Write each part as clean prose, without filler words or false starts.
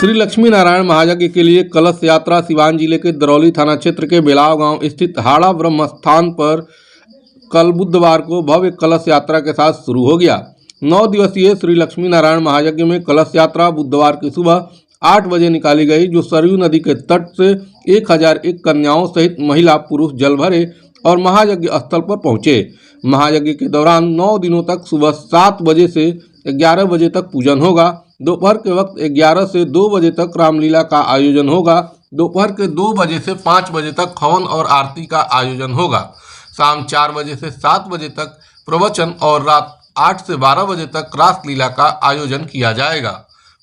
श्री लक्ष्मी नारायण महायज्ञ के लिए कलश यात्रा सिवान जिले के दरौली थाना क्षेत्र के बेलाव गांव स्थित हाड़ा ब्रह्म स्थान पर कल बुधवार को भव्य कलश यात्रा के साथ शुरू हो गया। 9 दिवसीय श्री लक्ष्मी नारायण महायज्ञ में कलश यात्रा बुधवार की सुबह 8 बजे निकाली गई, जो सरयू नदी के तट से 1001 कन्याओं सहित महिला पुरुष जल भरे और महायज्ञ स्थल पर पहुंचे। महायज्ञ के दौरान 9 दिनों तक सुबह 7 बजे से 11 बजे तक पूजन होगा। दोपहर के वक्त 11 से 2 बजे तक रामलीला का आयोजन होगा। दोपहर के 2 बजे से 5 बजे तक हवन और आरती का आयोजन होगा। शाम 4 बजे से 7 बजे तक प्रवचन और रात 8 से 12 बजे तक रासलीला का आयोजन किया जाएगा।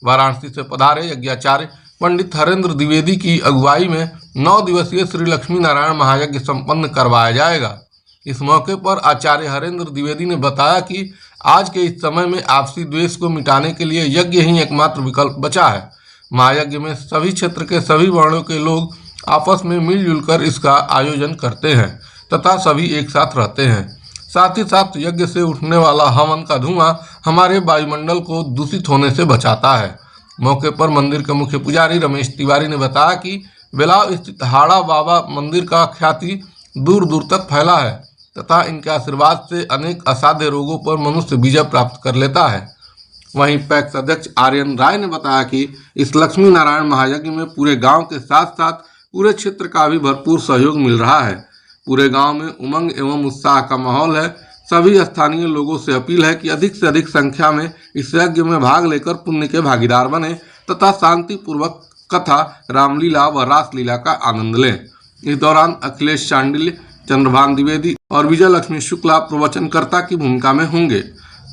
वाराणसी से पधारे यज्ञाचार्य पंडित हरेंद्र द्विवेदी की अगुवाई में 9 दिवसीय श्री लक्ष्मी नारायण महायज्ञ संपन्न करवाया जाएगा। इस मौके पर आचार्य हरेंद्र द्विवेदी ने बताया कि आज के इस समय में आपसी द्वेष को मिटाने के लिए यज्ञ ही एकमात्र विकल्प बचा है। महायज्ञ में सभी क्षेत्र के सभी वर्णों के लोग आपस में मिलजुल कर इसका आयोजन करते हैं तथा सभी एक साथ रहते हैं। साथ ही साथ यज्ञ से उठने वाला हवन का धुआं हमारे वायुमंडल को दूषित होने से बचाता है। मौके पर मंदिर के मुख्य पुजारी रमेश तिवारी ने बताया कि बेलाव स्थित हाड़ा बाबा मंदिर का ख्याति दूर दूर तक फैला है तथा इनके आशीर्वाद से अनेक असाध्य रोगों पर मनुष्य विजय प्राप्त कर लेता है। वहीं पैक्स अध्यक्ष आर्यन राय ने बताया कि इस लक्ष्मी नारायण महायज्ञ में पूरे गांव के साथ साथ पूरे क्षेत्र का भी भरपूर सहयोग मिल रहा है। पूरे गांव में उमंग एवं उत्साह का माहौल है। सभी स्थानीय लोगों से अपील है कि अधिक से अधिक संख्या में इस यज्ञ में भाग लेकर पुण्य के भागीदार बने तथा शांतिपूर्वक कथा, रामलीला व रासलीला का आनंद लें। इस दौरान अखिलेश चांडिल्य, चंद्रभान द्विवेदी और विजय लक्ष्मी शुक्ला प्रवचनकर्ता की भूमिका में होंगे।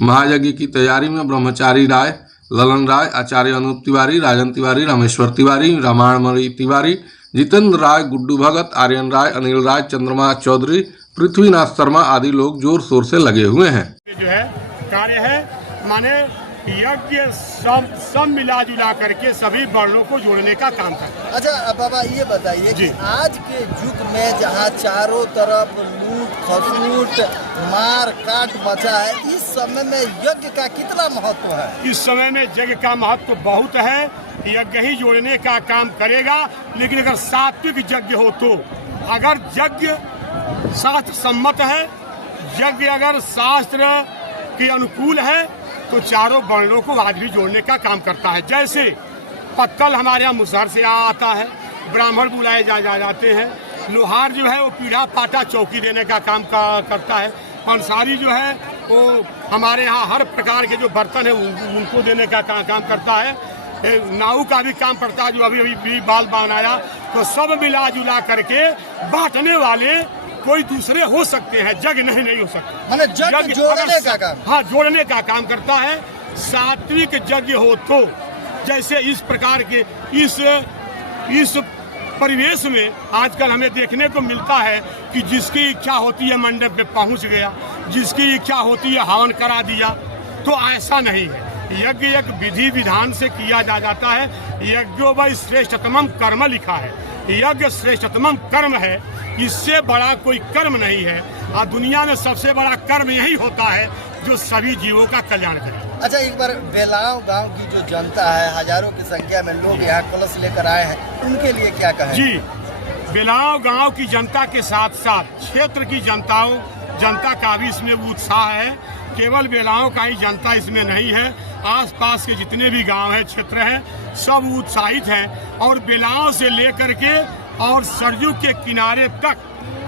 महायज्ञ की तैयारी में ब्रह्मचारी राय, ललन राय, आचार्य अनूप तिवारी, राजन तिवारी, रामेश्वर तिवारी, रामायणमणि तिवारी, जितेंद्र राय, गुड्डू भगत, आर्यन राय, अनिल राय, चंद्रमा चौधरी, पृथ्वीनाथ शर्मा आदि लोग जोर शोर से लगे हुए हैं। जो है कार्य है, माने यज्ञ सब मिला जुला करके सभी वर्णों को जोड़ने का काम करता है। अच्छा बाबा, ये बताइए कि आज के युग में जहाँ चारों तरफ लूट खसूट मार काट मचा है, इस समय में यज्ञ का कितना महत्व है? इस समय में यज्ञ का महत्व बहुत है। यज्ञ ही जोड़ने का काम करेगा। लेकिन अगर सात्विक यज्ञ हो तो, अगर यज्ञ शास्त्र सम्मत है, यज्ञ अगर शास्त्र के अनुकूल है तो चारों वर्णों को आज भी जोड़ने का काम करता है। जैसे पत्तल हमारे यहाँ मुसहर से आता है, ब्राह्मण बुलाए जाते हैं। लोहार जो है वो पीढ़ा पाटा चौकी देने का काम करता है। पंसारी जो है वो हमारे यहाँ हर प्रकार के जो बर्तन है उनको देने का काम करता है। नाऊ का भी काम पड़ता है, जो अभी बाल बनाया। तो सब मिला जुला करके बांटने वाले कोई दूसरे हो सकते हैं, जग नहीं हो सकते। माने जग जोड़ने का काम। हाँ, जोड़ने का काम करता है। सात्विक यज्ञ हो तो, जैसे इस प्रकार के इस परिवेश में आजकल हमें देखने को मिलता है कि जिसकी इच्छा होती है मंडप पे पहुंच गया, जिसकी इच्छा होती है हवन करा दिया। तो ऐसा नहीं है। यज्ञ एक विधि विधान से किया जाता है। यज्ञो वै श्रेष्ठतमम कर्म लिखा है। यज्ञ श्रेष्ठतमम कर्म है, इससे बड़ा कोई कर्म नहीं है। और दुनिया में सबसे बड़ा कर्म यही होता है जो सभी जीवों का कल्याण करे। अच्छा, एक बार बेलाव गांव की जो जनता है, हजारों की संख्या में लोग यहाँ कलश लेकर आए हैं, उनके लिए क्या कहें? जी, बेलाव गांव की जनता के साथ साथ क्षेत्र की जनता का भी इसमें उत्साह है। केवल बेलाव का ही जनता इसमें नहीं है, आसपास के जितने भी गांव हैं, क्षेत्र हैं, सब उत्साहित हैं। और बेलाव से लेकर के और सरयू के किनारे तक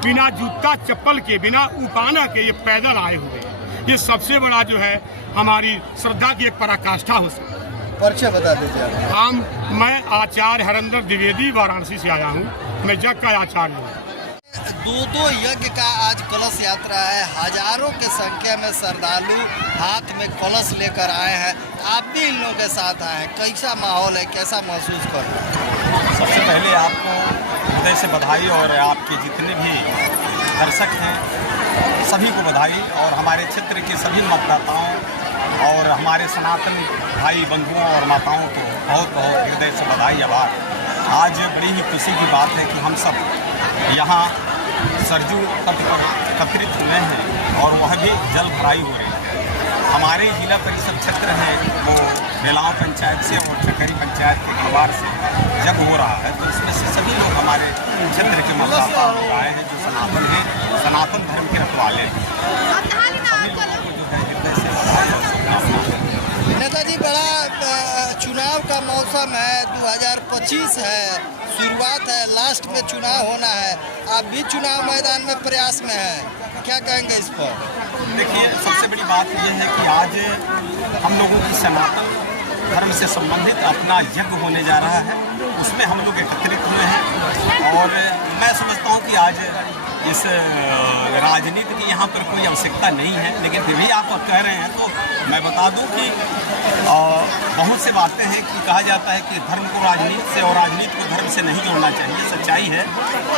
बिना जूता चप्पल के, बिना उपाना के ये पैदल आए हुए हैं। ये सबसे बड़ा जो है हमारी श्रद्धा की एक पराकाष्ठा हो सकती है। परिचय बता दीजिए। मैं आचार्य हरेंद्र द्विवेदी वाराणसी से आया हूँ। मैं जग का आचार्य हूँ। 2 यज्ञ का आज कलश यात्रा है। हजारों की संख्या में श्रद्धालु हाथ में कलश लेकर आए हैं। आप भी इन लोगों के साथ आए हैं, कैसा माहौल है, कैसा महसूस कर रहे हैं? सबसे पहले आपको हृदय से बधाई, और आपके जितने भी दर्शक हैं सभी को बधाई, और हमारे क्षेत्र के सभी मतदाताओं और हमारे सनातन भाई बंधुओं और माताओं को बहुत बहुत हृदय से बधाई, आभार। आज बड़ी ही खुशी की बात है कि हम सब यहाँ सरयू तट पर एकत्रित हुए हैं और वह भी जल भराई हो रही है। हमारे जिला परिषद क्षेत्र हैं वो बेलाव पंचायत से और चकरी पंचायत के गढ़वार से जब हो रहा है तो इसमें से सभी लोग हमारे क्षेत्र के मतदाता आए हैं जो सनातन हैं, सनातन धर्म के रखवाले हैं। नेताजी, बड़ा चुनाव का मौसम है, 2025 है, शुरुआत है, लास्ट में चुनाव होना है, आप भी चुनाव मैदान में प्रयास में हैं, क्या कहेंगे इस पर? देखिए, सबसे बड़ी बात यह है कि आज हम लोगों की सनातन धर्म से संबंधित अपना यज्ञ होने जा रहा है, उसमें हम लोग एकत्रित हुए हैं और मैं समझता हूँ कि आज इस राजनीति की यहाँ पर कोई आवश्यकता नहीं है, लेकिन फिर भी आप कह रहे हैं तो मैं बता दूं कि बहुत से बातें हैं कि कहा जाता है कि धर्म को राजनीति से और राजनीति को धर्म से नहीं जोड़ना चाहिए, सच्चाई है,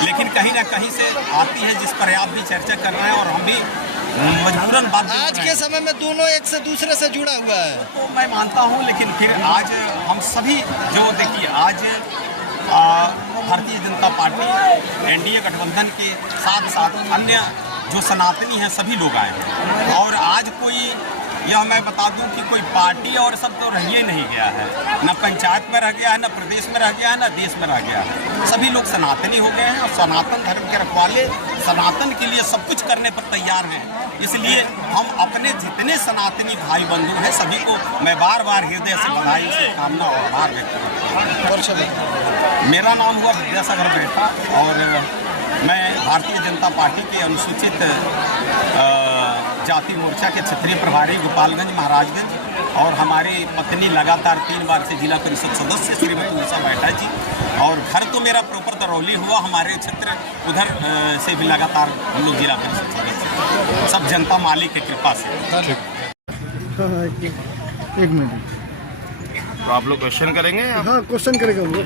लेकिन कहीं ना कहीं से आती है जिस पर आप भी चर्चा कर रहे हैं और हम भी मजबूरन बात आज के समय में दोनों एक से दूसरे से जुड़ा हुआ है तो मैं मानता हूँ, लेकिन फिर आज हम सभी जो देखिए आज भारतीय जनता पार्टी एनडीए गठबंधन के साथ साथ अन्य जो सनातनी हैं सभी लोग आए हैं और आज कोई यह मैं बता दूं कि कोई पार्टी और सब तो रह ही नहीं गया है, न पंचायत में रह गया है, न प्रदेश में रह गया है, न देश में रह गया है, सभी लोग सनातनी हो गए हैं और सनातन धर्म के रखवाले सनातन के लिए सब कुछ करने पर तैयार हैं। इसलिए हम अपने जितने सनातनी भाई बंधु हैं सभी को मैं बार बार हृदय से बधाई, शुभकामना और आभार व्यक्त करता हूँ। मेरा नाम हुआ विद्यासागर बैठा और मैं भारतीय जनता पार्टी के अनुसूचित जाति मोर्चा के क्षेत्रीय प्रभारी गोपालगंज महाराजगंज और हमारी पत्नी लगातार 3 बार से जिला परिषद सदस्य श्रीमती उषा बैठा जी और घर तो मेरा प्रॉपर दरौली हुआ, हमारे क्षेत्र उधर से भी लगातार हम लोग जिला परिषद सदस्य, सब जनता मालिक की कृपा से। एक मिनट, तो आप लोग क्वेश्चन करेंगे? हाँ क्वेश्चन करेगा वो।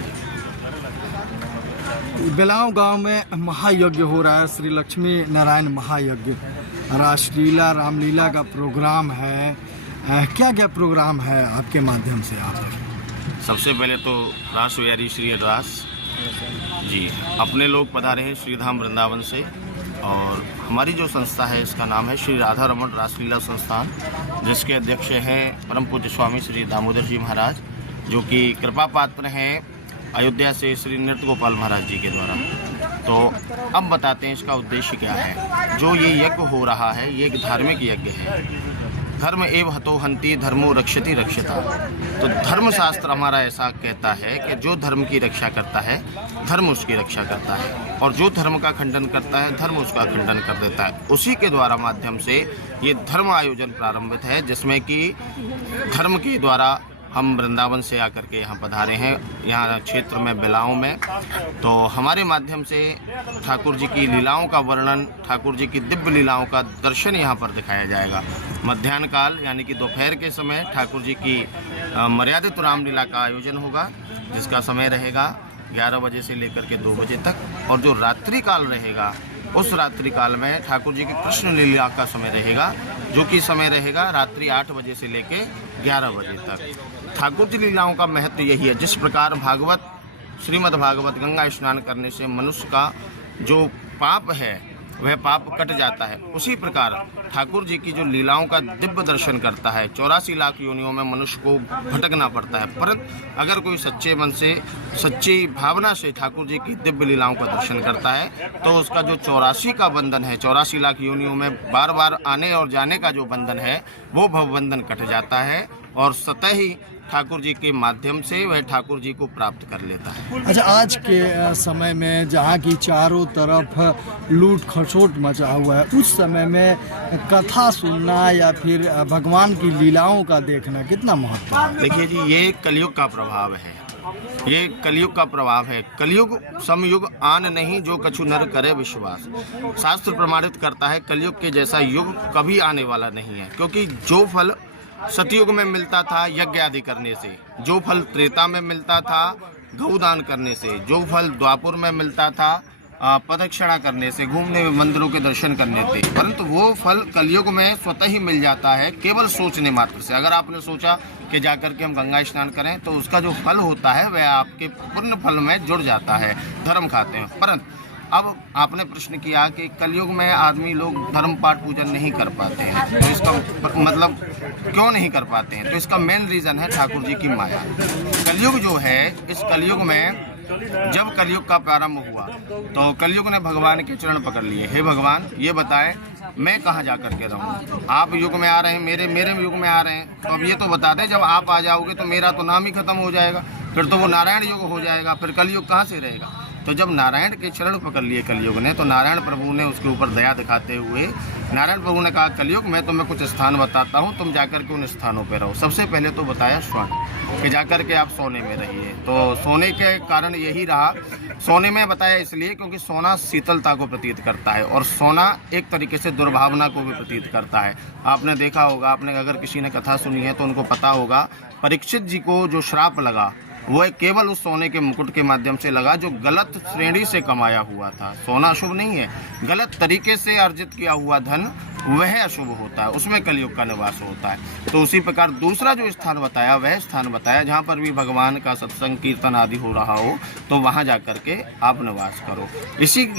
बेलाव गांव में महायज्ञ हो रहा है, श्री लक्ष्मी नारायण महायज्ञ, रासलीला रामलीला का प्रोग्राम है, क्या क्या प्रोग्राम है आपके माध्यम से? आप सबसे पहले तो रास विहारी श्री रास जी अपने लोग पधारे हैं श्रीधाम वृंदावन से और हमारी जो संस्था है इसका नाम है श्री राधा रमन रासलीला संस्थान, जिसके अध्यक्ष हैं परम पूज्य स्वामी श्री दामोदर जी महाराज, जो कि कृपा पात्र हैं अयोध्या से श्री नृत्य गोपाल महाराज जी के द्वारा। तो अब बताते हैं इसका उद्देश्य क्या है। जो ये यज्ञ हो रहा है ये एक धार्मिक यज्ञ है। धर्म एव हतो हन्ति धर्मो रक्षति रक्षिता। तो धर्म शास्त्र हमारा ऐसा कहता है कि जो धर्म की रक्षा करता है धर्म उसकी रक्षा करता है और जो धर्म का खंडन करता है धर्म उसका खंडन कर देता है। उसी के द्वारा माध्यम से ये धर्म आयोजन प्रारंभित है, जिसमें कि धर्म के द्वारा हम वृंदावन से आकर के यहाँ पधारे हैं, यहाँ क्षेत्र में बेलाओं में। तो हमारे माध्यम से ठाकुर जी की लीलाओं का वर्णन, ठाकुर जी की दिव्य लीलाओं का दर्शन यहाँ पर दिखाया जाएगा। मध्याह्न काल यानी कि दोपहर के समय ठाकुर जी की मर्यादित रामलीला का आयोजन होगा, जिसका समय रहेगा 11 बजे से लेकर के 2 बजे तक। और जो रात्रि काल रहेगा उस रात्रि काल में ठाकुर जी की कृष्ण लीला का समय रहेगा, जो कि समय रहेगा रात्रि 8 बजे से लेकर 11 बजे तक। ठाकुर जी लीलाओं का महत्व यही है, जिस प्रकार भागवत श्रीमद् भागवत गंगा स्नान करने से मनुष्य का जो पाप है वह पाप कट जाता है, उसी प्रकार ठाकुर जी की जो लीलाओं का दिव्य दर्शन करता है। 84 लाख योनियों में मनुष्य को भटकना पड़ता है, परंतु अगर कोई सच्चे मन से सच्ची भावना से ठाकुर जी की दिव्य लीलाओं का दर्शन करता है तो उसका जो 84 का बंधन है, 84 लाख योनियों में बार बार आने और जाने का जो बंधन है वो भवबंधन कट जाता है और स्वतः ही ठाकुर जी के माध्यम से वह ठाकुर जी को प्राप्त कर लेता है। अच्छा, आज के समय में जहाँ की चारों तरफ लूट खसोट मचा हुआ है, उस समय में कथा सुनना या फिर भगवान की लीलाओं का देखना कितना महत्व है? देखिए जी, ये कलयुग का प्रभाव है, ये कलयुग का प्रभाव है। कलयुग समयुग आन नहीं जो कछु नर करे विश्वास। शास्त्र प्रमाणित करता है कलयुग के जैसा युग कभी आने वाला नहीं है, क्योंकि जो फल सतयुग में मिलता था यज्ञ आदि करने से, जो फल त्रेता में मिलता था गौदान करने से, जो फल द्वापुर में मिलता था प्रदक्षिणा करने से, घूमने में मंदिरों के दर्शन करने से, परंतु वो फल कलयुग में स्वतः ही मिल जाता है केवल सोचने मात्र से। अगर आपने सोचा कि जाकर के हम गंगा स्नान करें तो उसका जो फल होता है वह आपके पुण्य फल में जुड़ जाता है, धर्म खाते हैं। परंतु अब आपने प्रश्न किया कि कलयुग में आदमी लोग धर्म पाठ पूजन नहीं कर पाते हैं, तो इसका मतलब क्यों नहीं कर पाते हैं? तो इसका मेन रीज़न है ठाकुर जी की माया। कलयुग जो है, इस कलयुग में जब कलयुग का प्रारंभ हुआ तो कलयुग ने भगवान के चरण पकड़ लिए। हे भगवान, ये बताएं मैं कहाँ जा कर के रहूँ? आप युग में आ रहे हैं, मेरे युग में आ रहे हैं, तो अब ये तो बता दें, जब आप आ जाओगे तो मेरा तो नाम ही खत्म हो जाएगा, फिर तो वो नारायण युग हो जाएगा, फिर कलयुग कहाँ से रहेगा? तो जब नारायण के चरण पकड़ लिए कलयुग ने, तो नारायण प्रभु ने उसके ऊपर दया दिखाते हुए नारायण प्रभु ने कहा, कलयुग मैं तुम्हें कुछ स्थान बताता हूँ, तुम जाकर के उन स्थानों पर रहो। सबसे पहले तो बताया स्वर्ण, कि जाकर के आप सोने में रहिए। तो सोने के कारण यही रहा, सोने में बताया इसलिए क्योंकि सोना शीतलता को प्रतीत करता है और सोना एक तरीके से दुर्भावना को भी प्रतीत करता है। आपने देखा होगा, आपने अगर किसी ने कथा सुनी है तो उनको पता होगा, परीक्षित जी को जो श्राप लगा वह केवल उस सोने के मुकुट के माध्यम से लगा जो गलत श्रेणी से कमाया हुआ था। सोना अशुभ नहीं है, गलत तरीके से अर्जित किया हुआ धन वह अशुभ होता है, उसमें कलयुग का निवास होता है। तो उसी प्रकार दूसरा जो स्थान बताया, वह स्थान बताया जहाँ पर भी भगवान का सत्संग कीर्तन आदि हो रहा हो, तो वहाँ जा कर के आप निवास करो।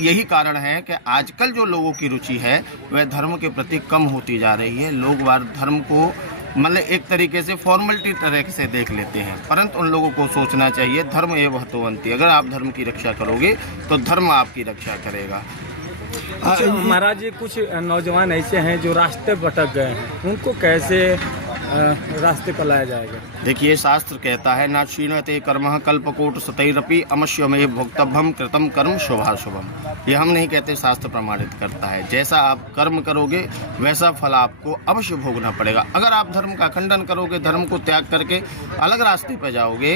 यही कारण है कि आजकल जो लोगों की रुचि है वह धर्म के प्रति कम होती जा रही है। लोग धर्म को मतलब एक तरीके से फॉर्मेलिटी तरह से देख लेते हैं, परंतु उन लोगों को सोचना चाहिए धर्म एव हतोवंती। अगर आप धर्म की रक्षा करोगे तो धर्म आपकी रक्षा करेगा। अच्छा महाराज जी, कुछ नौजवान ऐसे हैं जो रास्ते भटक गए हैं, उनको कैसे रास्ते पर लाया जाएगा? देखिए, शास्त्र कहता है ना क्षीणते कर्मः कल्पकोट सतैरपि अमश्यमेव भोक्तव्यम कृतम कर्म शुभाशुभम। ये हम नहीं कहते, शास्त्र प्रमाणित करता है। जैसा आप कर्म करोगे वैसा फल आपको अवश्य भोगना पड़ेगा। अगर आप धर्म का खंडन करोगे, धर्म को त्याग करके अलग रास्ते पर जाओगे,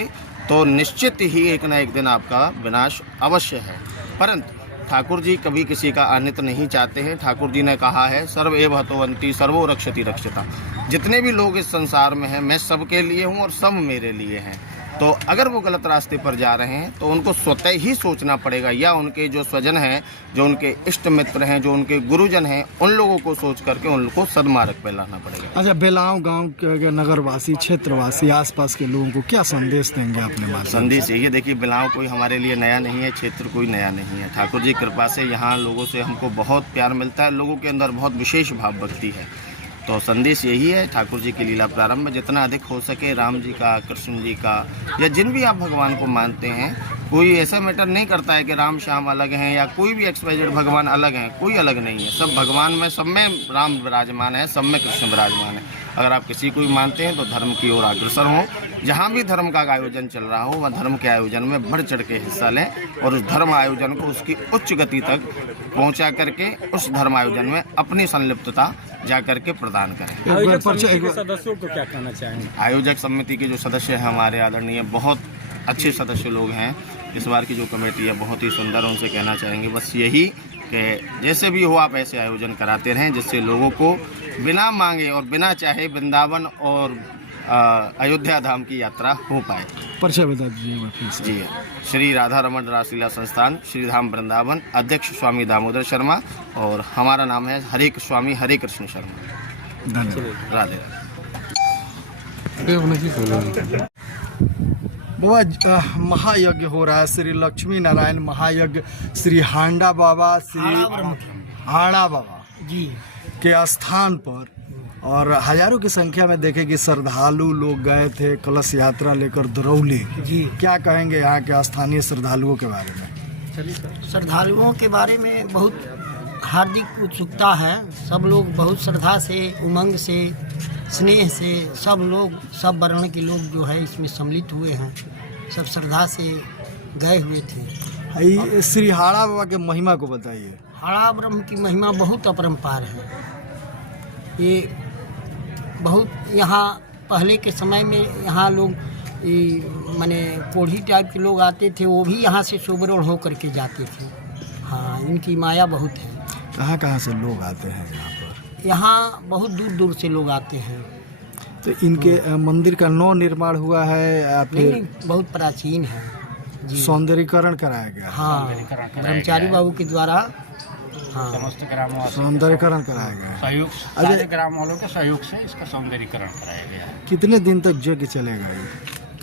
तो निश्चित ही एक ना एक दिन आपका विनाश अवश्य है। परंतु ठाकुर जी कभी किसी का अनित नहीं चाहते हैं। ठाकुर जी ने कहा है, सर्व एव हतोवंती सर्वो रक्षति रक्षिता। जितने भी लोग इस संसार में हैं, मैं सबके लिए हूँ और सब मेरे लिए हैं। तो अगर वो गलत रास्ते पर जा रहे हैं तो उनको स्वतः ही सोचना पड़ेगा, या उनके जो स्वजन हैं, जो उनके इष्ट मित्र हैं, जो उनके गुरुजन हैं, उन लोगों को सोच करके उनको सदमार्ग पर लाना पड़ेगा। अच्छा, बेलाव गांव के नगरवासी, क्षेत्रवासी, आसपास के लोगों को क्या संदेश देंगे अपने माध्यम से? संदेश यही है, देखिए, बेलाव कोई हमारे लिए नया नहीं है, क्षेत्र कोई नया नहीं है। ठाकुर जी कृपा से यहाँ लोगों से हमको बहुत प्यार मिलता है, लोगों के अंदर बहुत विशेष भाव भक्ति है। तो संदेश यही है, ठाकुर जी की लीला प्रारंभ में जितना अधिक हो सके राम जी का, कृष्ण जी का, या जिन भी आप भगवान को मानते हैं, कोई ऐसा मैटर नहीं करता है कि राम श्याम अलग हैं या कोई भी XYZ भगवान अलग हैं, कोई अलग नहीं है। सब भगवान में, सब में राम विराजमान है, सब में कृष्ण विराजमान है। अगर आप किसी को भी मानते हैं तो धर्म की ओर अग्रसर हों। जहाँ भी धर्म का आयोजन चल रहा हो, वह धर्म के आयोजन में बढ़ चढ़ के हिस्सा लें और उस धर्म आयोजन को उसकी उच्च गति तक पहुँचा करके उस धर्म आयोजन में अपनी संलिप्तता जा करके प्रदान करें। आयोजक समिति के सदस्यों को क्या कहना चाहेंगे? आयोजक समिति के जो सदस्य हैं हमारे आदरणीय, बहुत अच्छे सदस्य लोग हैं। इस बार की जो कमेटी है बहुत ही सुंदर, उनसे कहना चाहेंगे बस यही कि जैसे भी हो आप ऐसे आयोजन कराते रहें जिससे लोगों को बिना मांगे और बिना चाहे वृंदावन और अयोध्या धाम की यात्रा हो पाए। परिचय बता दीजिए। जी, श्री राधा रमन रासलीला संस्थान श्री धाम वृंदावन, अध्यक्ष स्वामी दामोदर शर्मा, और हमारा नाम है हरे स्वामी हरे कृष्ण शर्मा। धन्यवाद। राधे। महायज्ञ हो रहा है, श्री लक्ष्मी नारायण महायज्ञ श्री हांडा बाबा, श्री हाड़ा बाबा जी के स्थान पर, और हजारों की संख्या में देखे कि श्रद्धालु लोग गए थे कलश यात्रा लेकर दरौली जी। क्या कहेंगे यहाँ के स्थानीय श्रद्धालुओं के बारे में? श्रद्धालुओं के बारे में बहुत हार्दिक उत्सुकता है। सब लोग बहुत श्रद्धा से, उमंग से, स्नेह से, सब लोग, सब वर्ण के लोग जो है इसमें सम्मिलित हुए हैं, सब श्रद्धा से गए हुए थे। श्री हाड़ा बाबा के महिमा को बताइए। हाड़ा ब्रह्म की महिमा बहुत अपरंपार है। ये बहुत, यहाँ पहले के समय में यहाँ लोग माने कोढ़ी टाइप के लोग आते थे, वो भी यहाँ से सुबरोड़ होकर के जाते थे। हाँ, इनकी माया बहुत है। कहाँ कहाँ से लोग आते हैं यहाँ पर? यहाँ बहुत दूर दूर से लोग आते हैं। तो इनके मंदिर का नव निर्माण हुआ है या फिर? नहीं, बहुत प्राचीन है जी। सौंदर्यीकरण कराया गया? हाँ, ब्रह्मचारी बाबू के द्वारा समस्त ग्रामवासी सौंदर्यीकरण कराया गया, सहयोग, सारे ग्राम वालों के सहयोग से इसका सौंदर्यीकरण कराया गया है। कितने दिन तक यज्ञ चलेगा?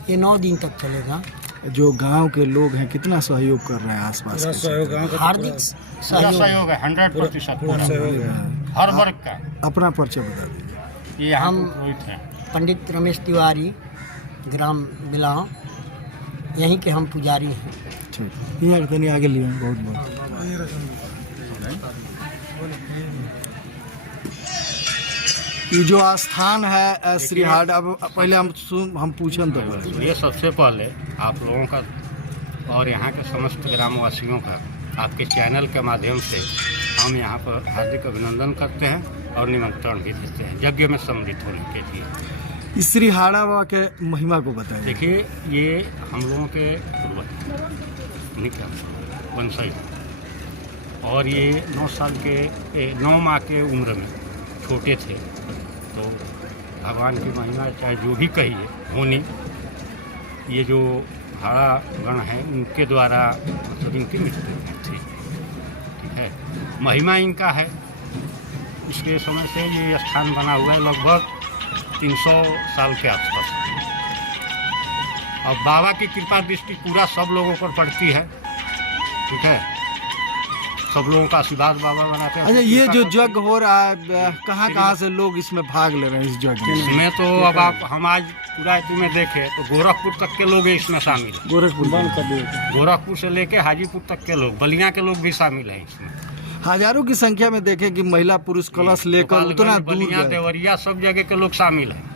ये 9 दिन तक चलेगा। जो गांव के लोग हैं कितना सहयोग कर रहे हैं आसपास के क्षेत्र? हार्दिक पूरा सहयोग सहयोग है 100% पूरा हर वर्ग का। अपना परिचय बता दीजिए। ये यहाँ हम पुरोहित हैं। पंडित रमेश तिवारी, ग्राम बिलाव, यहीं के हम पुजारी हैं। ठीक, यहाँ तनी आगे लिए बहुत बहुत। ये जो आस्थान है श्री हाड़ा, अब पहले हम पूछन तो बोले। ये सबसे पहले आप लोगों का और यहाँ के समस्त ग्रामवासियों का आपके चैनल के माध्यम से हम यहाँ पर हार्दिक अभिनंदन करते हैं और निमंत्रण भी देते हैं यज्ञ में सम्मिलित होने के लिए। इस श्री हाड़ा बाबा के महिमा को बताइए। देखिए, ये हम लोगों के पूर्वज वंशज, और ये 9 माह के उम्र में छोटे थे, तो भगवान की महिमा चाहे जो भी कहिए होनी, ये जो हाड़ा गण है उनके द्वारा मतलब इनकी मृत्यु थी। ठीक है, महिमा इनका है। इसके समय से ये स्थान बना हुआ है लगभग 300 साल के आसपास। और बाबा की कृपा दृष्टि पूरा सब लोगों पर पड़ती है। ठीक है, सब लोगों का आशीर्वाद बाबा बनाते हैं। अच्छा, ये जो यज्ञ हो रहा है कहाँ से लोग इसमें भाग ले रहे हैं इस यज्ञ में? इसमें तो अब हम आज पूरा में देखें तो गोरखपुर तक के लोग इसमें शामिल हैं। गोरखपुर से लेके हाजीपुर तक के लोग, बलिया के लोग भी शामिल हैं इसमें। हजारों की संख्या में देखें कि महिला पुरुष कलश लेकर उतना दूर बलिया, गए। देवरिया, सब जगह के लोग शामिल हैं।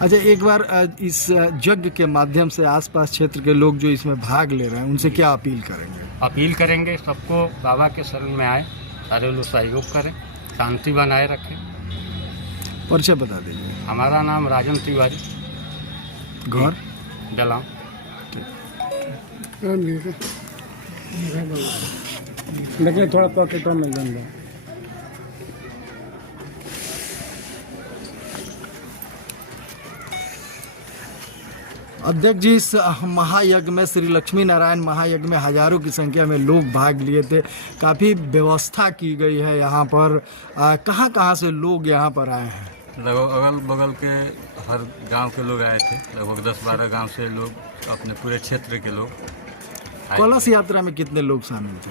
अच्छा, एक बार इस यज्ञ के माध्यम से आसपास क्षेत्र के लोग जो इसमें भाग ले रहे हैं उनसे क्या अपील करेंगे? अपील करेंगे सबको बाबा के शरण में आए, सारे लोग सहयोग करें, शांति बनाए रखें। परिचय बता दीजिए। हमारा नाम राजन तिवारी, घर डलाम। देखिए थोड़ा पॉकेट में मिल जाएगा। अध्यक्ष जी, इस महायज्ञ में श्री लक्ष्मी नारायण महायज्ञ में हजारों की संख्या में लोग भाग लिए थे। काफ़ी व्यवस्था की गई है यहाँ पर। कहाँ से लोग यहाँ पर आए हैं? लगभग अगल बगल के हर गांव के लोग आए थे। लगभग 10-12 गांव से लोग, अपने पूरे क्षेत्र के लोग। कलश यात्रा में कितने लोग शामिल थे?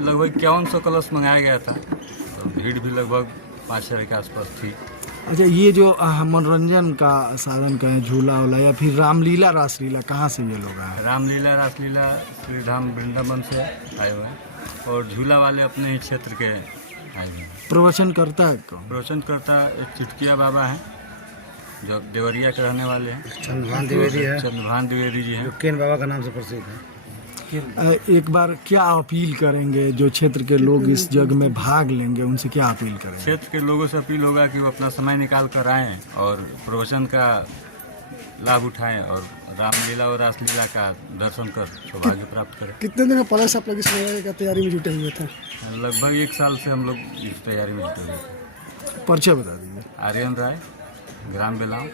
लगभग 5100 कलश मंगाया गया था। तो भीड़ भी लगभग 5,000 के आसपास थी। अच्छा, ये जो मनोरंजन का साधन कहें, झूला वूला या फिर रामलीला रासलीला, कहाँ से ये लोग आए? रामलीला रासलीला श्रीधाम वृंदावन से आए हुए हैं, और झूला वाले अपने ही क्षेत्र के आए हुए हैं। प्रवचन करता है कौन? प्रवचन करता एक चुटकिया बाबा हैं जो देवरिया के रहने वाले हैं। चंद्रभान द्विवेदी है। चंद्रभान द्विवेदी जी हैं। केन बाबा का नाम से प्रसिद्ध है। एक बार क्या अपील करेंगे जो क्षेत्र के लोग इस यज्ञ में भाग लेंगे, उनसे क्या अपील करेंगे? क्षेत्र के लोगों से अपील होगा कि वो अपना समय निकाल कर आएँ और प्रवचन का लाभ उठाएं और रामलीला और रासलीला का दर्शन कर सौभाग्य प्राप्त करें। कितने दिन पहले आप लोग इस तैयारी में जुटे हुए थे? लगभग 1 साल से हम लोग इस तैयारी में जुटे हुए थे। परिचय बता दीजिए। आर्यन राय, ग्राम बेलाव।